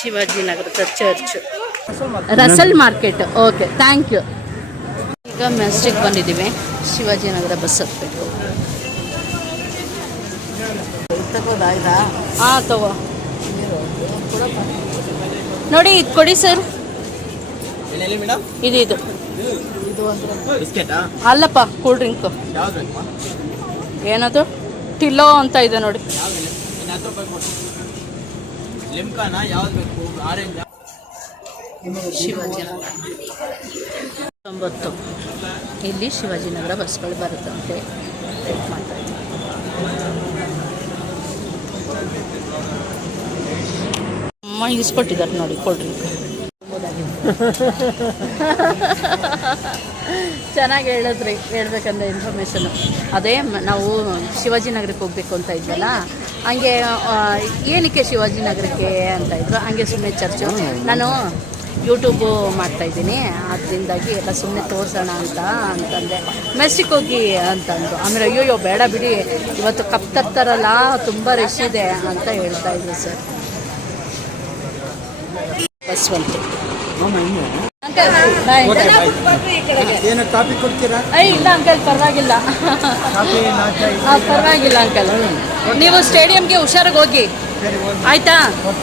ಶಿವಾಜಿನಗರದ church. Russell market okay thank you ಈಗ Majestic ಬಂದಿದ್ದೀವಿ Shivajinagar bus ಹತ್ಬೇಕು. ಹಾಂ ತಗೋ. ನೋಡಿ ಇದು ಕೊಡಿ ಸರ್ ಇದು ಇದು. ಅಲ್ಲಪ್ಪ ಕೂಲ್ ಡ್ರಿಂಕ್ ಏನದು? ಟಿಲ್ಲೋ ಅಂತ ಇದೆ ನೋಡಿ ಯಾವ್ದು ಇನ್ನು ಹತ್ತು ರೂಪಾಯಿ ಕೊಡಿ ಲಿಮ್ಕಾನ ಯಾವ್ದು ಬೇಕು? ಆರೆಂಜ್ ಶಿವಾಜಿನಗರ ತೊಂಬತ್ತು. ಇಲ್ಲಿ ಶಿವಾಜಿನಗರ ಬಸ್ಗಳು ಬರುತ್ತಂತೆ ವೇಟ್ ಮಾಡ್ತಾ ಇದ್ದೀನಿ. ಅಮ್ಮ ಇಸ್ಕೊಟ್ಟಿದ್ದಾರೆ ನೋಡಿ ಕೊಡ್ರಿ ಚೆನ್ನಾಗಿ ಹೇಳಿದ್ರಿ ಹೇಳ್ಬೇಕಂದ್ರೆ ಇನ್ಫಾರ್ಮೇಷನು ಅದೇ ನಾವು ಶಿವಾಜಿನಗರಕ್ಕೆ ಹೋಗ್ಬೇಕು ಅಂತ ಇದ್ವಲ್ಲ ಹಂಗೆ ಏನಕ್ಕೆ ಏನಕ್ಕೆ ಶಿವಾಜಿನಗರಕ್ಕೆ ಅಂತ ಇದ್ರು? ಹಂಗೆ ಸುಮ್ಮನೆ ಚರ್ಚು. ನಾನು ಯೂಟ್ಯೂಬು ಮಾಡ್ತಾಯಿದ್ದೀನಿ ಅದರಿಂದಾಗಿ ಎಲ್ಲ ಸುಮ್ಮನೆ ತೋರಿಸೋಣ ಅಂತ ಅಂತಂದೆ. ಮೆಸ್ಸಿಗೆ ಹೋಗಿ ಅಂತಂದು ಆಮೇಲೆ ಅಯ್ಯೋಯ್ಯೋ, ಬೇಡ ಬಿಡಿ. ಇವತ್ತು ಕಪ್ ತರ್ತಾರಲ್ಲ ತುಂಬ ರಶ್ ಇದೆ ಅಂತ ಹೇಳ್ತಾ ಇದ್ರು ಸರ್. ಬಂತು ಏನು ಕಾಫಿ ಕೊಡ್ತೀರಾ? ಇಲ್ಲ ಅಂಕಲ್ ಪರವಾಗಿಲ್ಲ. ಕಾಫಿ ಆ, ಪರವಾಗಿಲ್ಲ ಅಂಕಲ್. ನೀವು ಸ್ಟೇಡಿಯಂಗೆ ಹುಷಾರಾಗಿ ಹೋಗಿ. ಆಯ್ತಾ?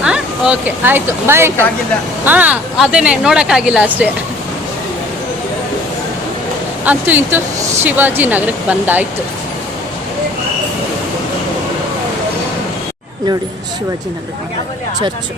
ಹಾಂ ಓಕೆ ಆಯ್ತು. ಬಾಯ್ ಅಂಕಲ್ ಆಗಿಲ್ಲ. ಹಾಂ ಅದೇನೆ ನೋಡೋಕ್ಕಾಗಿಲ್ಲ ಅಷ್ಟೇ. ಅಂತೂ ಇಂತೂ ಶಿವಾಜಿನಗರಕ್ಕೆ ಬಂದಾಯ್ತು. ನೋಡಿ ಶಿವಾಜಿ ನಗರ ಚರ್ಚು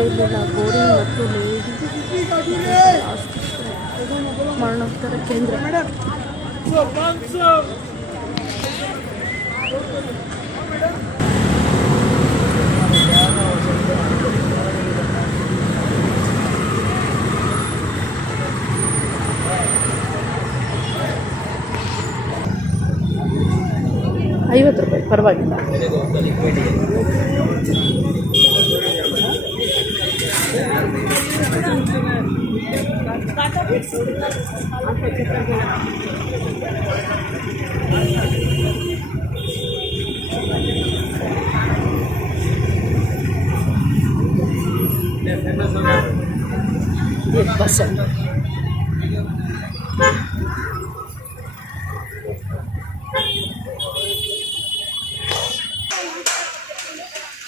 ಗೊತ್ತೇ ಇರಲಿಲ್ಲ ಬೋರಿಂಗ್ ಮತ್ತು ಮರಣೋತ್ತರ ಕೇಂದ್ರ ಐವತ್ತು ರೂಪಾಯಿ ಪರವಾಗಿಲ್ಲ ಬಸ್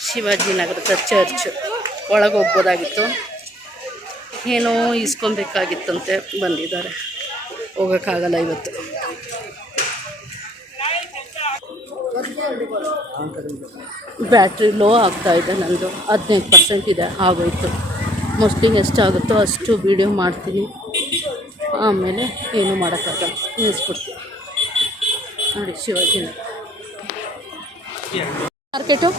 ಶಿವಾಜಿನಗರದ ಚರ್ಚ್ ಒಳಗೆ ಹೋಗ್ಬೋದಾಗಿತ್ತು. ಏನೋ ಇಸ್ಕೊಬೇಕಾಗಿತ್ತಂತೆ ಬಂದಿದ್ದಾರೆ. ಹೋಗೋಕ್ಕಾಗಲ್ಲ ಇವತ್ತು. ಬ್ಯಾಟ್ರಿ ಲೋ ಆಗ್ತಾ ಇದೆ ನನ್ನದು ಹದಿನೈದು ಪರ್ಸೆಂಟ್ ಇದೆ ಆಗೋಯ್ತು. ಮೋಸ್ಟ್ಲಿ ಎಷ್ಟಾಗುತ್ತೋ ಅಷ್ಟು ವೀಡಿಯೋ ಮಾಡ್ತೀನಿ. ಆಮೇಲೆ ಏನೂ ಮಾಡೋಕ್ಕಾಗಲ್ಲ. ನಿಲ್ಲಿಸ್ಬಿಡ್ತೀನಿ ನೋಡಿ ಶಿವಾಜಿನ ಮಾರ್ಕೆಟು?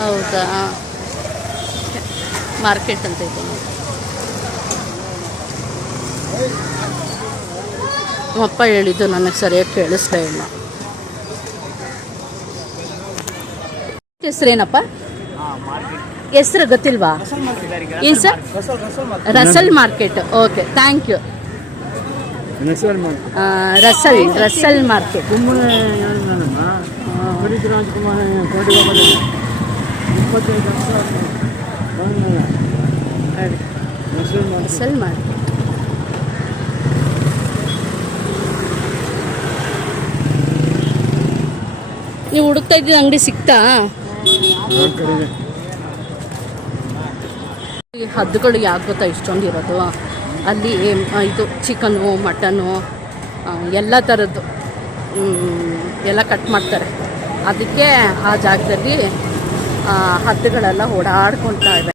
ಹೌದಾ? ಮಾರ್ಕೆಟ್ ಅಂತ ಇದೆ ಅಪ್ಪ ನಮ್ಮಪ್ಪ ಹೇಳಿದ್ದು ನನಗೆ ಸರಿಯಾಗಿ ಕೇಳಿಸ್ತಾ ಇಲ್ಲ. ಹೆಸ್ರೇನಪ್ಪ? ಹೆಸ್ರು ಗೊತ್ತಿಲ್ವಾ? ಏನು sir? Russell market okay thank you Russell Russell market Rajkumar ಕೋಟಿ ಇಪ್ಪತ್ತೈದು ರಸಲ್ ಮಾಡಿ ನೀವು ಹುಡುಕ್ತಾ ಇದ್ದಿದ್ದು ಅಂಗಡಿ ಸಿಕ್ತಾ? ಹದ್ದುಗಳು ಯಾಕೆ ಗೊತ್ತಾ ಇಷ್ಟೊಂದು ಇರೋದು? ಅಲ್ಲಿ ಇದು ಚಿಕನು, ಮಟನು ಎಲ್ಲ ಥರದ್ದು ಎಲ್ಲ ಕಟ್ ಮಾಡ್ತಾರೆ. ಅದಕ್ಕೆ ಆ ಜಾಗದಲ್ಲಿ ಆ, ಹದ್ದುಗಳೆಲ್ಲ ಓಡಾಡ್ಕೊಳ್ತಾ ಇವೆ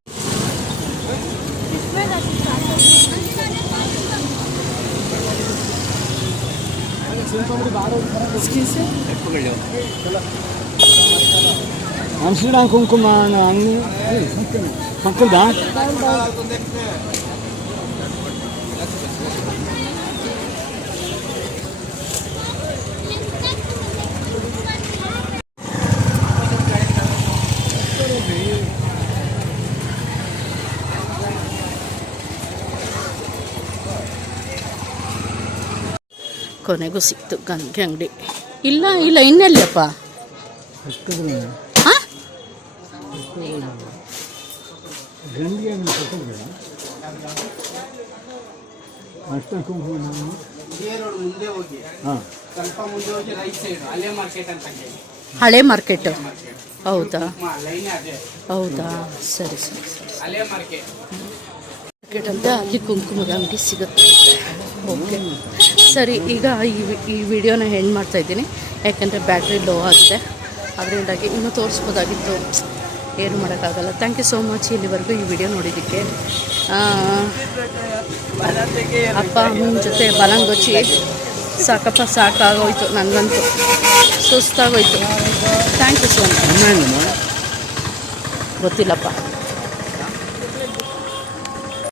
ಶ್ರೀರಾಮ್ ಕುಂಕುಮ ಕೊನೆಗೂ ಸಿಕ್ತು ಗಂಗೆ ಅಂಗಡಿ ಇಲ್ಲ ಇಲ್ಲ, ಇನ್ನೆಲ್ಲಪ್ಪ? ಹಾಂ? ಮುಂದೆ ಹೋಗಿ ಹೋಗಿ ರೈಟ್ ಅಲ್ಲೇ ಮಾರ್ಕೆಟ್ ಅಂತ ಹೇಳಿ ಹಳೆ ಮಾರ್ಕೆಟ್. ಹೌದಾ? ಹೌದಾ? ಸರಿ ಸರಿ ಮಾರ್ಕೆಟ್ ಮಾರ್ಕೆಟ್ ಅಂತ ಅಲ್ಲಿ ಕುಂಕುಮದ ಅಂಗಡಿ ಸಿಗುತ್ತೆ. ಓಕೆ. ಸರಿ ಈಗ ಈ ಈ ವಿಡಿಯೋನ ಹೆಂಡ್ ಮಾಡ್ತಾ ಇದ್ದೀನಿ. ಯಾಕೆಂದರೆ ಬ್ಯಾಟ್ರಿ ಲೋ ಆಗಿದೆ. ಅದರಿಂದಾಗಿ ಇನ್ನೂ ತೋರಿಸ್ಬೋದಾಗಿತ್ತು. ಏನು ಮಾಡೋಕ್ಕಾಗಲ್ಲ. ಥ್ಯಾಂಕ್ ಯು ಸೋ ಮಚ್ ಇಲ್ಲಿವರೆಗೂ ಈ ವಿಡಿಯೋ ನೋಡಿದ್ದಕ್ಕೆ. ಅಪ್ಪ ಅಮ್ಮನ ಜೊತೆ ಬಲಂಗೊಚ್ಚಿ ಸಾಕಪ್ಪ ಸಾಕಾಗೋಯ್ತು ನನಗಂತೂ. ಸುಸ್ತಾಗೋಯ್ತು. ಥ್ಯಾಂಕ್ ಯು ಸೋ ಮಚ್ ಗೊತ್ತಿಲ್ಲಪ್ಪ.